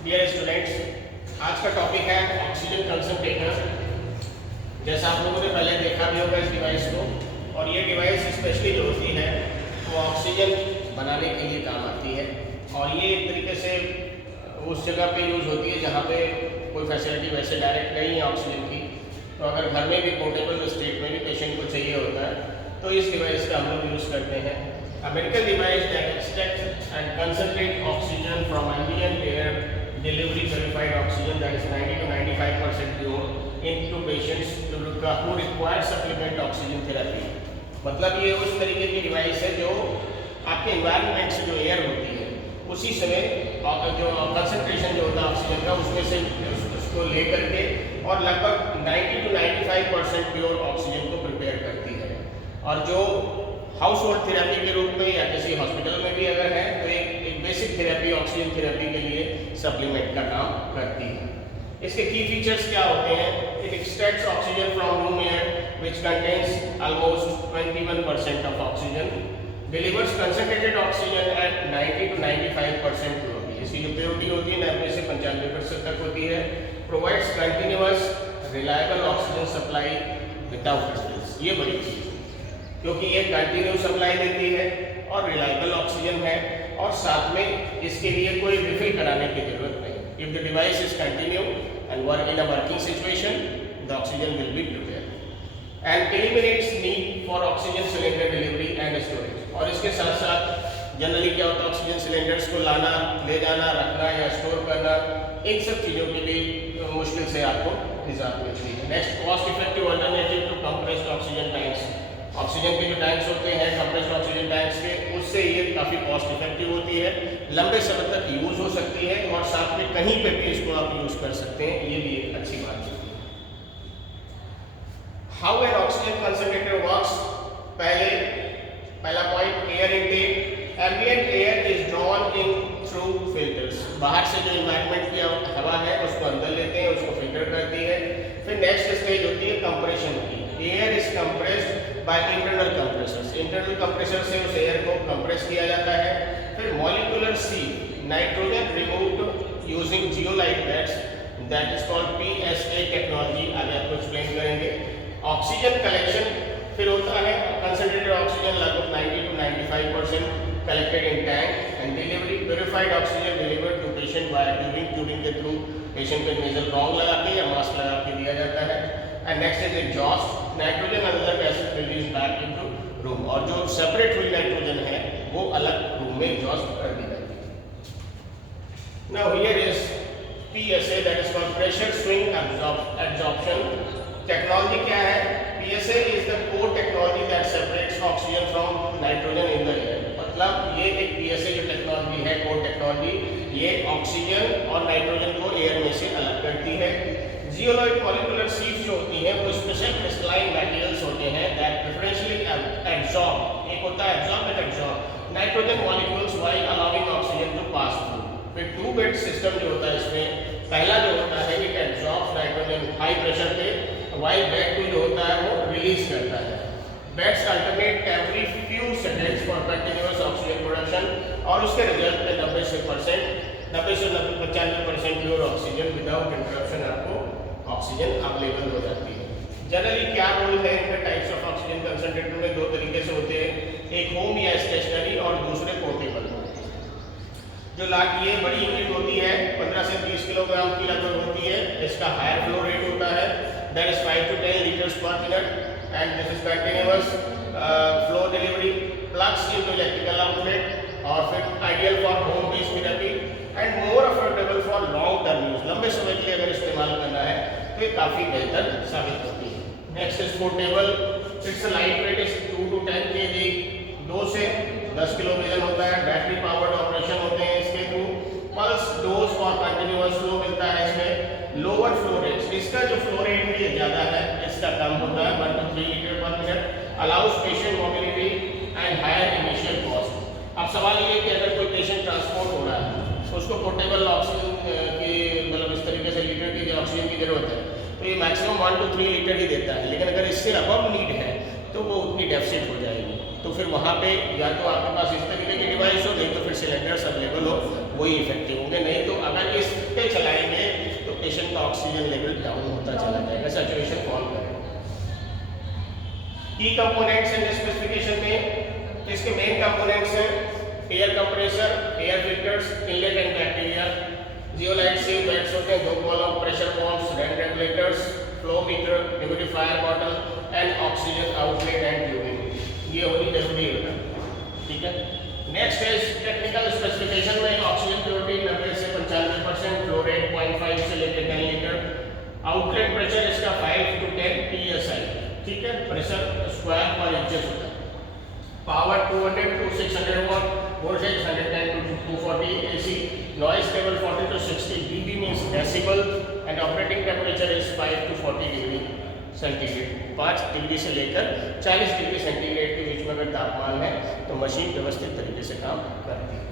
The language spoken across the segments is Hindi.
डियर स्टूडेंट्स, आज का टॉपिक है ऑक्सीजन कंसंट्रेटर। जैसा आप लोगों ने पहले देखा भी होगा इस डिवाइस को, और ये डिवाइस स्पेशली जो होती है वो ऑक्सीजन बनाने के लिए काम आती है। और ये एक तरीके से उस जगह पे यूज़ होती है जहाँ पे कोई फैसिलिटी वैसे डायरेक्ट नहीं है ऑक्सीजन की। तो अगर घर में भी पोर्टेबल स्टेट में भी पेशेंट को चाहिए होता है तो इस डिवाइस का हम लोग यूज़ करते हैं। A medical device that extracts and concentrates oxygen from ambient air, delivery verified oxygen that is 90 to 95% pure into patients who require supplement oxygen therapy। मतलब ये उस तरीके की डिवाइस है जो आपके एनवायरनमेंट से जो एयर होती है उसी समय जो कंसंट्रेशन जो होता है ऑक्सीजन का उसमें से उसको ले करके और लगभग 90 to 95% प्योर ऑक्सीजन को प्रिपेयर करती है। और जो हाउस होल्ड थेरेपी के रूप में या किसी हॉस्पिटल में भी अगर है तो एक बेसिक थेरेपी ऑक्सीजन थेरेपी के लिए सप्लीमेंट का काम करती है। इसके की फीचर्स क्या होते हैं? It extracts oxygen from room air which contains almost 21% of oxygen, delivers concentrated oxygen at 90 to 95% purity. इसकी जो प्योरिटी होती है 90 से 95% तक होती है। Provides continuous reliable oxygen supply without disturbance. ये बड़ी चीज़ क्योंकि ये कंटिन्यू सप्लाई देती है और रिलायबल ऑक्सीजन है, और साथ में इसके लिए कोई रिफिल कराने की जरूरत नहीं। If the device is continue and work in a working situation the oxygen will be prepared and eliminates need for oxygen cylinder delivery and storage. और इसके साथ साथ जनरली क्या होता है, ऑक्सीजन सिलेंडर्स को लाना, ले जाना, रखना या स्टोर करना, इन सब चीज़ों की भी मुश्किल से आपको निजात मिलती है। Next, cost effective alternative to compressed oxygen tanks. Oxygen के जो टैंक्स होते हैं कंप्रेस्ड ऑक्सीजन टैंक्स के, उससे ये काफ़ी कॉस्ट इफेक्टिव होती है, लंबे समय तक यूज़ हो सकती है और साथ में कहीं पे भी इसको आप यूज़ कर सकते हैं। ये भी एक अच्छी बात है। How an oxygen concentrator works. पहला point, air intake. Ambient air is drawn in through filters. बाहर से जो एनवायरनमेंट की हवा है उसको अंदर लेते हैं, उसको फिल्टर करती है। फिर नेक्स्ट स्टेज होती है कंप्रेशन की। Air is compressed by internal compressors. Internal compressor से उस एयर को कंप्रेस किया जाता है। फिर molecular sieve, nitrogen removed using zeolite beds, that is called PSA technology. आगे आपको एक्सप्लेन करेंगे। ऑक्सीजन कलेक्शन फिर होता है कंसंट्रेटेड ऑक्सीजन लगभग 90 to 95% collected in tank and delivery purified oxygen delivered to patient by tubing के थ्रू। पेशेंट को नेजल रॉन्ग लगा के या मास्क लगा के दिया जाता है। And next is exhaust, nitrogen and other gases release back into room. और जो सेपरेट हुई नाइट्रोजन है वो अलग रूम में एग्जॉस्ट कर दी जाती है। Now here is PSA, that is called pressure swing absorption technology. क्या है? PSA is the core technology that separates oxygen from nitrogen in the air. मतलब ये एक PSA जो टेक्नोलॉजी है, कोर टेक्नोलॉजी, ये ऑक्सीजन और नाइट्रोजन को एयर में से अलग करती है। जियोलॉइड मॉलिक्यूलर सीड्स जो होती हैं वो स्पेशल क्रिस्टलाइन मटेरियल्स होते हैं दैट प्रेफरेंशियली एब्जॉर्ब, एक होता है absorb and absorb nitrogen molecules while allowing oxygen to pass through. फिर टू बेड सिस्टम जो होता है इसमें, पहला जो होता है it absorbs nitrogen high pressure पे, व्हाइल बेड टू जो होता है वो रिलीज करता है। Beds alternate every few seconds for continuous oxygen production, और उसके रिजल्ट में 90 से 95% प्योर ऑक्सीजन विदाउट इंटरप्शन आपको ऑक्सीजन अवेलेबल हो जाती है। जनरली क्या रोल है इनके टाइप्स ऑफ ऑक्सीजन कंसंट्रेटर में? दो तरीके से होते हैं, एक होम या स्टेशनरी और दूसरे पोर्टेबल। जो ये बड़ी यूनिट होती है 15 से 30 किलोग्राम की लगभग होती है। इसका हायर फ्लो रेट होता है, दैट इज 5 to 10 लीटर्स पर minute and this is continuous flow delivery, plugs into electrical outlet, और फिर ideal for home based therapy and more affordable for long term use. लंबे समय के लिए अगर इस्तेमाल करना है तो ये काफ़ी बेहतर साबित होती है। Next is portable. Its light weight is 2 to 10 kg, 2 से 10 किलो वजन होता है। बैटरी पावर्ड ऑपरेशन होते हैं इसके थ्रू। पल्स डोज और कंटिन्यूअस फ्लो मिलता है इसमें। लोअर फ्लो रेट, इसका जो फ्लो रेट है ये ज़्यादा है, इसका कम होता है 1 to 3 लीटर पर minute. Allows patient mobility and higher initial cost. अब सवाल ये है कि अगर कोई पेशेंट ट्रांसपोर्ट हो रहा है तो उसको पोर्टेबल ऑक्सीजन की मतलब इस तरीके से लीटर की ऑक्सीजन की जरूरत है, तो ये मैक्सिमम 1 to 3 लीटर ही देता है। लेकिन अगर इससे अबव नीड है तो वो उतनी डेफिसिट हो जाएगी। तो फिर वहाँ पे या तो आपके पास इस तरीके की डिवाइस हो, नहीं तो फिर सिलेंडर्स अवेलेबल हो, वही इफेक्टिव होंगे। नहीं तो अगर इस पेशेंट का ऑक्सीजन लेवल डाउन होता चला जाएगा, सैचुरेशन फॉल करेगा। की कंपोनेंट्स एंड स्पेसिफिकेशन में इसके मेन कंपोनेंट्स हैं air compressor, air filters, inlet and bacteria, zeolite seal beds होते हैं, 2 column, pressure pumps, ran regulators, flow meter, humidifier bottle and oxygen outlet and tubing, ये होनी जरूरी होता है, ठीक है। नेक्स्ट इज टेक्निकल स्पेसिफिकेशन में ऑक्सीजन प्योरिटी 90 से 95%, फ्लो रेट 0.5 से लेकर 10 लीटर, आउटलेट प्रेशर इसका 5 to 10 psi, ठीक है, प्रेशर स्क्वायर पर इंचेस होता है, power 200 to 600 watt, voltage 110 to 240 AC, noise level 40 to 60 dB means decibel and operating temperature is 5 to 40 degree centigrade, 5 degree से लेकर 40 डिग्री सेंटीग्रेड के बीच में अगर तापमान है तो मशीन व्यवस्थित तरीके से काम करती है।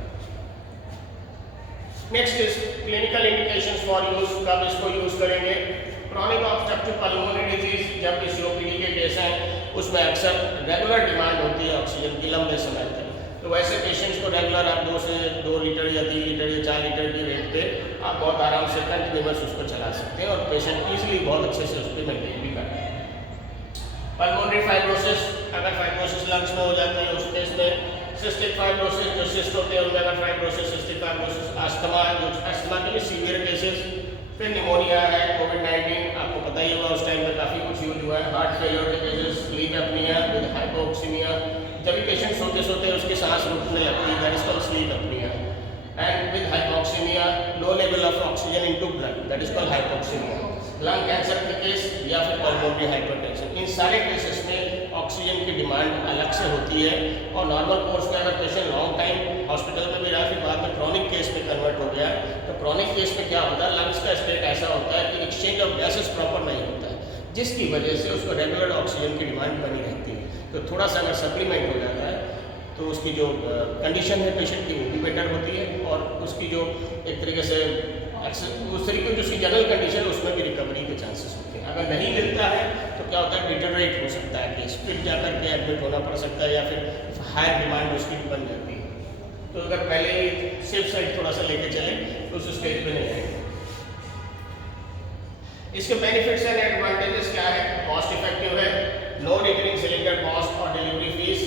Next is clinical indications for use, कब इसको यूज करेंगे। क्रॉनिक ऑब्स्ट्रक्टिव पल्मोनरी डिजीज, जब भी सीओपीडी के केस हैं उसमें अक्सर रेगुलर डिमांड होती है ऑक्सीजन की लंबे समय तक, तो वैसे पेशेंट्स को रेगुलर आप 2 लीटर या 3 लीटर या 4 लीटर की रेट पे आप बहुत आराम से कंटिन्यूअस उसको चला सकते हैं और पेशेंट ईजिली बहुत अच्छे से उस पर मेंटेन भी करते हैं। पल्मोनरी फाइब्रोसिस, अगर फाइब्रोसिस लंग्स में हो जाती है उस केस में, सिस्टिक फाइब्रोसिस जो सिस्ट होते हैं उनमें अगर फाइब्रोसिस, सिस्टिक फाइब्रोसिस, अस्थमा, जो अस्थमा के लिए सीवियर केसेस, फिर निमोनिया है, कोविड-19 आपको पता ही होगा उस टाइम में काफ़ी कुछ यूज हुआ है, हार्ट फेलियर के cases, sleep apnoea with hypoxaemia, जब भी पेशेंट सोते सोते उसकी सांस रुकने लगती है, that is called sleep apnoea, and with hypoxaemia low level of oxygen into blood, that is called hypoxaemia, lung cancer के केस या फिर पल्मोनरी हाइपरटेंशन, इन सारे केसेस में ऑक्सीजन की डिमांड अलग से होती है और नॉर्मल कोर्स में अगर पेशेंट लॉन्ग टाइम हॉस्पिटल में भी रहा फिर बाद में क्रॉनिक केस में कन्वर्ट हो गया, तो क्रॉनिक केस में क्या होता है, लंग्स का स्टेट ऐसा होता है कि एक्सचेंज ऑफ गैसेस प्रॉपर नहीं होता है, जिसकी वजह से उसको रेगुलर ऑक्सीजन की डिमांड बनी रहती है, तो थोड़ा सा अगर सप्लीमेंट हो जाता है तो उसकी जो कंडीशन है पेशेंट की वो भी बेटर होती है और उसकी जो एक तरीके से उस तरीके की उसकी जनरल कंडीशन है उसमें भी रिकवरी के चांसेस होते हैं। अगर नहीं मिलता है तो क्या होता है, डिटेरियोरेट हो सकता है केस, फिर जाकर के एडमिट होना पड़ सकता है या फिर हायर डिमांड उसकी बन जाती है। तो अगर पहले ही सेफ साइड थोड़ा सा लेके चले तो उस स्टेज पे नहीं आएंगे। इसके बेनिफिट्स एंड एडवांटेजेस क्या है, कॉस्ट इफेक्टिव है, नो रिकरिंग सिलेंडर कॉस्ट और delivery fees,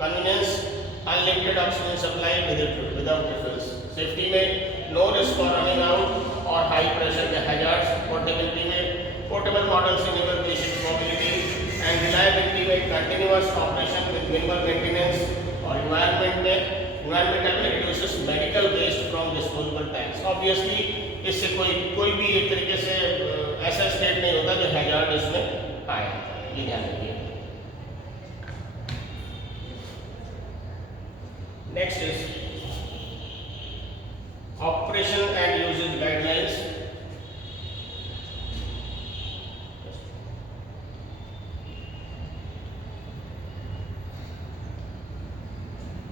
convenience, unlimited oxygen supply without refills, safety में no risk for running out और हाई प्रेशर के हैजार्ड्स, पोर्टेबिलिटी में portable models enable patient mobility and reliability में continuous operation with minimal maintenance और एनवायरमेंटल में reduces medical waste from disposable tanks. Obviously इससे कोई भी एक तरीके से ऐसा स्टेट नहीं होता जो हैजार्ड इसमें पाए, ये ध्यान रखिए। Next is operation and usage guidelines.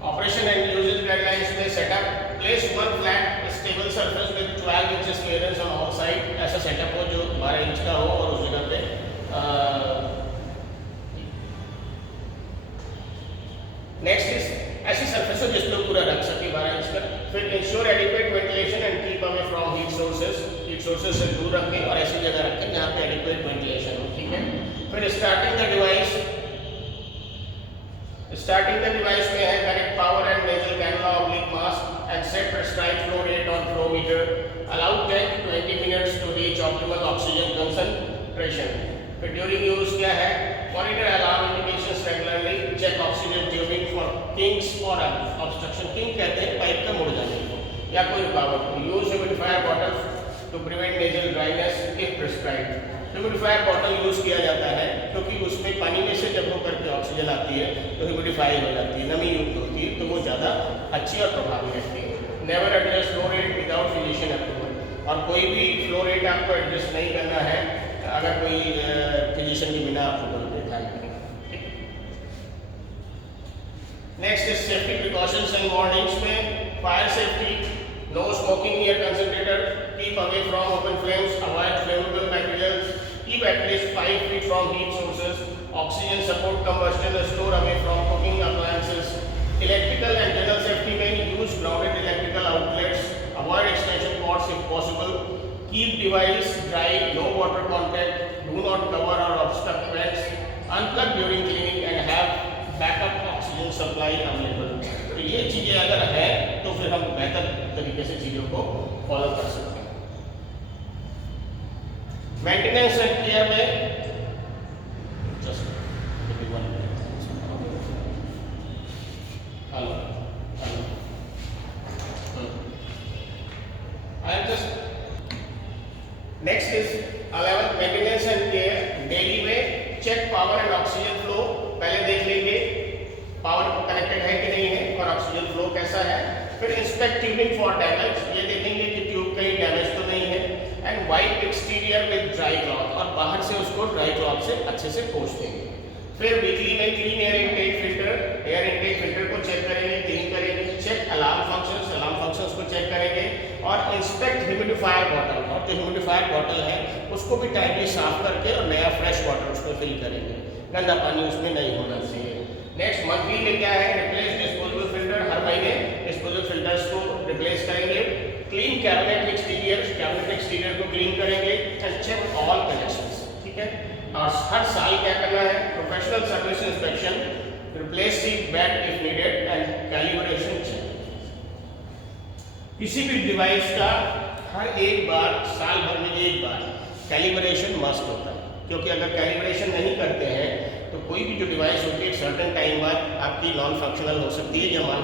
Operation and usage guidelines में setup, place one flat stable surface with 12 inches clearance on all side, ऐसा सेटअप हो जो 12 इंच का हो और उस जगह पे नेक्स्ट इज ऐसी सरफेस हो जिसमें पूरा रख सके 12 इंच का। फिर ensure adequate ventilation and keep away from heat sources से दूर रखें और ऐसी जगह रखें जहाँ पे एडिक्वेट वेंटिलेशन हो, ठीक है। फिर स्टार्टिंग द डिवाइस में है correct power and nasal cannula oblique mask and set prescribed flow rate on flow meter, allow 10 to 20 minutes to reach optimal oxygen concentration. फिर ड्यूरिंग यूज क्या है, monitor alarm indications regularly, check oxygen tubing for kinks और ऑब्स्ट्रक्शन, किंक कहते हैं पाइप का मुड़ जाने को या कोई रुकावट, use humidifier bottle to prevent nasal dryness if prescribed. Humidifier bottle use किया जाता है क्योंकि उसमें पानी में से जब होकर के ऑक्सीजन आती है तो ह्यूमिडिफाई हो जाती है, नमी युक्त होती है, तो वो ज़्यादा अच्छी और प्रभावी रहती है। Never adjust flow rate without physician approval, और कोई भी फ्लो रेट आपको एडजस्ट नहीं करना है अगर कोई फिजिशियन के बिना अप्रूवल पे ध्यान करें। Next is safety precautions and warnings में fire safety, no smoking near concentrator, keep away from open flames, avoid flammable materials, keep at least 5 feet from heat sources, oxygen support combustion, store away from cooking appliances. Electrical and general safety में use grounded electrical outlets, avoid extension cords if possible, keep device dry, no water contact, do not cover और obstruct vents, unplug during cleaning and have backup oxygen supply available. तो ये चीज़ें अगर है तो फिर हम बेहतर तरीके से चीज़ों को फॉलो कर सकते हैं। मेंटेनेंस एंड केयर में next is 11 maintenance and care. Daily में check power and oxygen flow, पहले देख लेंगे पावर कनेक्टेड है कि नहीं है और ऑक्सीजन फ्लो कैसा है। फिर इंस्पेक्ट ट्यूबिंग फॉर डैमेज, ये देखेंगे कि ट्यूब कहीं डैमेज तो नहीं है। And wipe exterior with dry cloth, और बाहर से उसको ड्राई क्लॉथ से अच्छे से पोंछ देंगे। फिर वीकली में clean air intake filter, air intake filter को चेक करेंगे, क्लीन करेंगे। चेक अलार्म फंक्शंस को चेक करेंगे। और इंस्पेक्ट ह्यूमिडिफायर बॉटल, और जो ह्यूमिडिफायर बॉटल है उसको भी टाइमली साफ करके और नया फ्रेश वाटर उसमें फिल करेंगे, गंदा पानी उसमें नहीं होना चाहिए। नेक्स्ट मंथली में क्या है, रिप्लेस डिस्पोजेबल फिल्टर, हर महीने डिस्पोजेबल फिल्टर्स को रिप्लेस करेंगे। क्लीन कैबिनेट एक्सटीरियर को क्लीन करेंगे एंड चेक ऑल कनेक्शंस, ठीक है। और हर साल क्या करना है, professional service inspection, replace seat belt if needed and calibration check. किसी भी डिवाइस का हर एक बार, साल भर में एक बार कैलिब्रेशन मस्ट होता है, क्योंकि अगर कैलिब्रेशन नहीं करते हैं तो कोई भी जो डिवाइस होती है सर्टेन टाइम बाद आपकी नॉन फंक्शनल हो सकती है या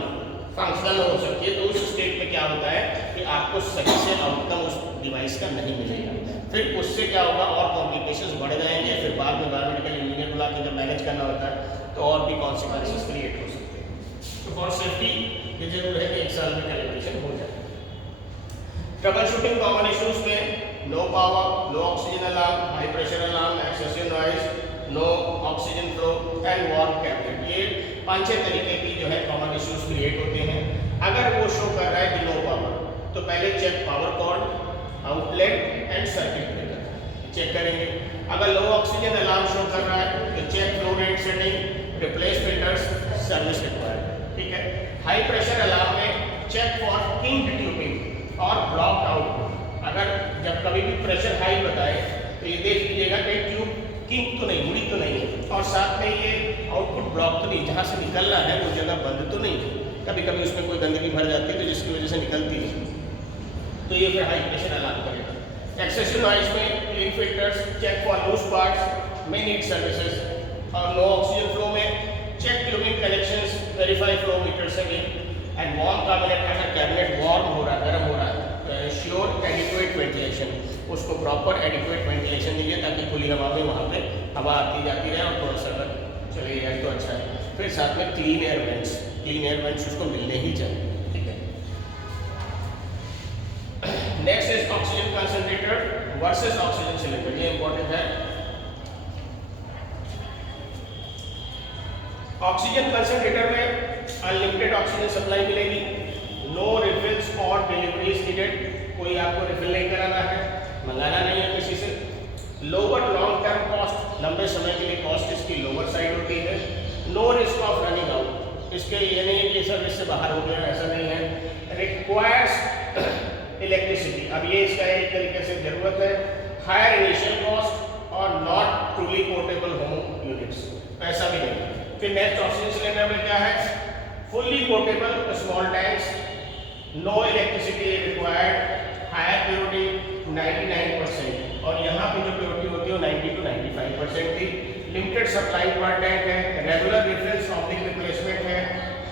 फंक्शनल हो सकती है। तो उस स्टेट में क्या होता है कि आपको सही से आउटकम उस डिवाइस का नहीं मिलेगा। फिर उससे क्या होगा, और कॉम्प्लिकेशंस बढ़ जाएंगे। फिर बाद में बायोमेडिकल इंजीनियर बुला के जब मैनेज करना होता है तो और भी कॉन्सिक्वेंसेस क्रिएट हो सकते हैं। तो फॉर सेफ्टी ये जरूर है कि एक साल में कैलिब्रेशन हो जाए। ट्रबल शूटिंग कॉमन इश्यूज में low power, low oxygen alarm, high pressure alarm, excessive noise, no oxygen flow and warm cabinet, ये 5-6 तरीके की जो है कॉमन इश्यूज क्रिएट होते हैं। अगर वो शो कर रहा है कि लो पावर, तो पहले check power cord, outlet and circuit breaker check करेंगे। अगर लो ऑक्सीजन अलार्म शो कर रहा है तो check flow rate setting, replace filters, service required, ठीक है। हाई प्रेशर अलार्म में चेक फॉर किंक्ड ट्यूबिंग और ब्लॉक्ड आउटपुट। अगर जब कभी भी प्रेशर हाई बताए तो ये देख लीजिएगा कि ट्यूब किंक तो नहीं, मुड़ी तो नहीं है, और साथ में ये आउटपुट ब्लॉक तो नहीं, जहाँ से निकलना है वो जगह बंद तो नहीं है। कभी कभी उसमें कोई गंदगी भर जाती है तो जिसकी वजह से निकलती नहीं, तो ये फिर हाई प्रेशर अलार्म करेगा। एक्सेसिव नॉइज में clean filters, check for loose parts, may need services. और लो ऑक्सीजन फ्लो में check tubing connections, verify flow meters again. And warm cabinet, अगर कैबिनेट वार्म हो रहा है, गर्म हो रहा है, तो एंश्योर एडिक्वेट वेंटिलेशन, उसको प्रॉपर एडिक्वेट वेंटिलेशन दीजिए ताकि खुली हवा में वहाँ पे हवा आती जाती रहे और थोड़ा सा अगर चले जाए तो अच्छा है। फिर साथ में क्लीन एयर वेंट्स उसको मिलने ही चाहिए, ठीक है। Next is oxygen concentrator versus oxygen cylinder, ये इंपॉर्टेंट है। ऑक्सीजन कंसंट्रेटर में अनलिमिटेड ऑक्सीजन सप्लाई मिलेगी, नो रिफिल्स और डिलीवरीज नीडेड, कोई आपको रिफिल नहीं कराना है, मंगाना नहीं है किसी से। लोअर लॉन्ग टर्म कॉस्ट, लंबे समय के लिए कॉस्ट इसकी लोअर साइड होती है। No risk of running out, इसके ये नहीं है कि सर्विस से बाहर हो गया, ऐसा नहीं है। रिक्वायर्स इलेक्ट्रिसिटी, अब ये इसका एक तरीके से जरूरत है। हायर इनिशियल कॉस्ट और not truly portable home units, ऐसा भी नहीं। फिर नेक्स्ट ऑक्सीजन सिलेंडर में क्या है, fully portable small tanks, no electricity required, higher purity 99%, और यहाँ पे जो प्योरिटी होती है वो 90 to 95% थी। लिमिटेड सप्लाई पर टैंक है, रेगुलर रिफिल्स, ऑब्लिक रिप्लेसमेंट है,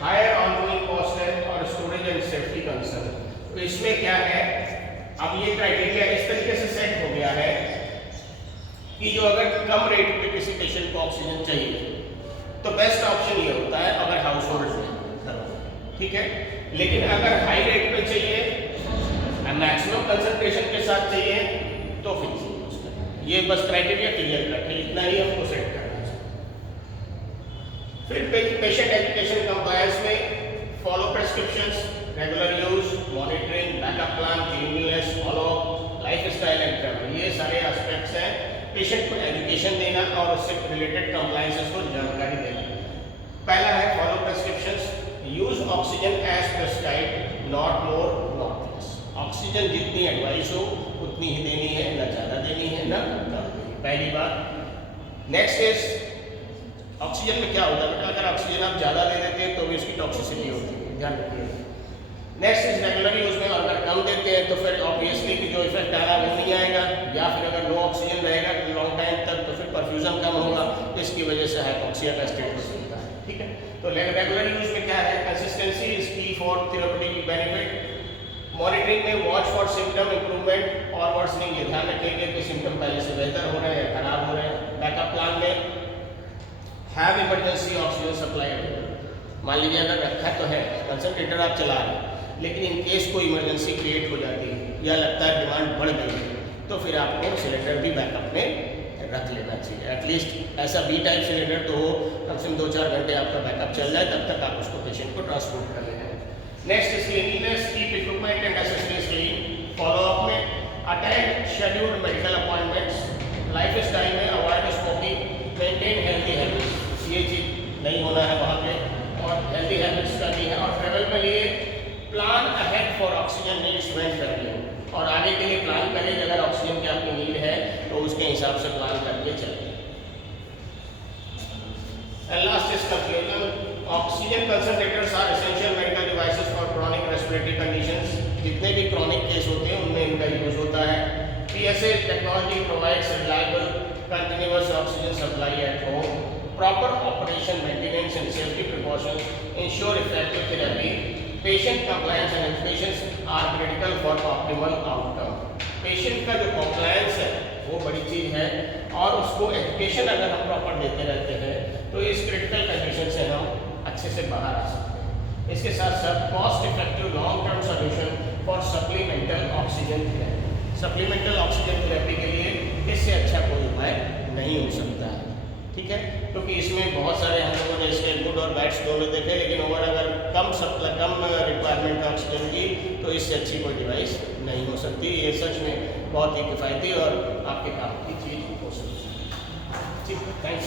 हायर ऑनगोइंग कॉस्ट है और स्टोरेज एंड सेफ्टी कंसर्न। तो इसमें क्या है, अब ये क्राइटेरिया इस तरीके से सेट हो गया है कि जो अगर कम रेट पे किसी पेशेंट को ऑक्सीजन चाहिए तो बेस्ट ऑप्शन ये होता है अगर हाउस होल्ड में, ठीक है। लेकिन अगर हाई रेट पे चाहिए, मैक्सिमम कंसंट्रेशन के साथ चाहिए, तो फिर ये बस क्राइटेरिया क्लियर रखें, इतना ही हमको सेट करना है। फिर पेशेंट एजुकेशन कंप्लायंस में follow prescriptions, regular use, monitoring, backup plan, cleanliness, follow, lifestyle and travel, ये सारे एस्पेक्ट्स हैं पेशेंट को एजुकेशन देना और उससे रिलेटेड कंप्लायंसेस को जानकारी देना। पहला है follow prescriptions, use oxygen as prescribed, not more not less. Oxygen जितनी एडवाइस हो उतनी ही देनी है, ना ज़्यादा देनी है ना कम देनी है, पहली बात। नेक्स्ट इज ऑक्सीजन में क्या होता है बेटा, अगर ऑक्सीजन आप ज़्यादा दे देते हैं तो भी उसकी टॉक्सिसिटी होती है, ध्यान रखिए। नेक्स्ट इज रेगुलर यूज में और अगर कम देते हैं तो फिर ऑब्वियसली कि जो इफेक्ट आ रहा है वो नहीं आएगा, या फिर अगर लो ऑक्सीजन रहेगा लॉन्ग टाइम तक तो फिर परफ्यूजन कम होगा, इसकी वजह से हाइपोक्सिया का स्टेट हो सकता है, ठीक है। तो रेगुलर यूज में क्या है, कंसिस्टेंसी इज की फॉर थेरेप्यूटिक बेनिफिट। मॉनिटरिंग में वॉच फॉर सिम्टम इंप्रूवमेंट और वर्सनिंग, ये ध्यान रखेंगे कि सिम्टम पहले से बेहतर हो रहे हैं या खराब हो रहे हैं। बैकअप प्लान में have emergency oxygen supply available, मान लीजिए अगर रखा तो है कंसंट्रेटर आप चला रहे हैं, लेकिन इन केस कोई इमरजेंसी क्रिएट हो जाती है या लगता है डिमांड बढ़ गई है तो फिर आपको सिलेंडर भी बैकअप में रख लेना चाहिए। एटलीस्ट ऐसा बी टाइप सिलेंडर तो हो, कम से कम 2-4 घंटे आपका बैकअप चल जाए, तब तक आप उसको पेशेंट को ट्रांसपोर्ट कर लेना है। Next is cleanliness, keep equipment and accessories clean. Follow up में attend scheduled medical appointments. Life style में avoid smoking, maintain healthy habits, ये चीज़ नहीं होना है वहाँ पे, और हेल्दी हैबिट्स करनी है। और ट्रेवल के लिए plan ahead for oxygen needs when travelling, और आगे के लिए प्लान करें, अगर ऑक्सीजन की आपकी नीड है तो उसके हिसाब से प्लान करके चलें। And last is conclusion, oxygen concentrators are essential medical devices for chronic respiratory conditions. जितने भी क्रॉनिक केस होते हैं उनमें इनका यूज होता है। PSA technology provides reliable continuous oxygen supply at home. Proper operation, maintenance and safety precautions ensure effective therapy. Patient compliance and patients are critical for optimal outcome. Patient का जो कंप्लायंस है वो बड़ी चीज़ है, और उसको एजुकेशन अगर हम प्रॉपर देते रहते हैं तो इस क्रिटिकल कंडीशन से हम अच्छे से बाहर आ सकते हैं। इसके साथ साथ cost effective long term solution for supplemental oxygen therapy. Supplemental oxygen therapy के लिए इससे अच्छा कोई उपाय नहीं हो सकता है, ठीक है। क्योंकि इसमें बहुत सारे हम लोगों ने इसके गुड और बैड्स दोनों देखे, लेकिन ओवर अगर कम रिक्वायरमेंट है ऑक्सीजन की तो इससे अच्छी कोई डिवाइस नहीं हो सकती। ये सच में बहुत ही किफ़ायती और आपके काम की चीज़ हो सकती है। ठीक है, थैंक्स।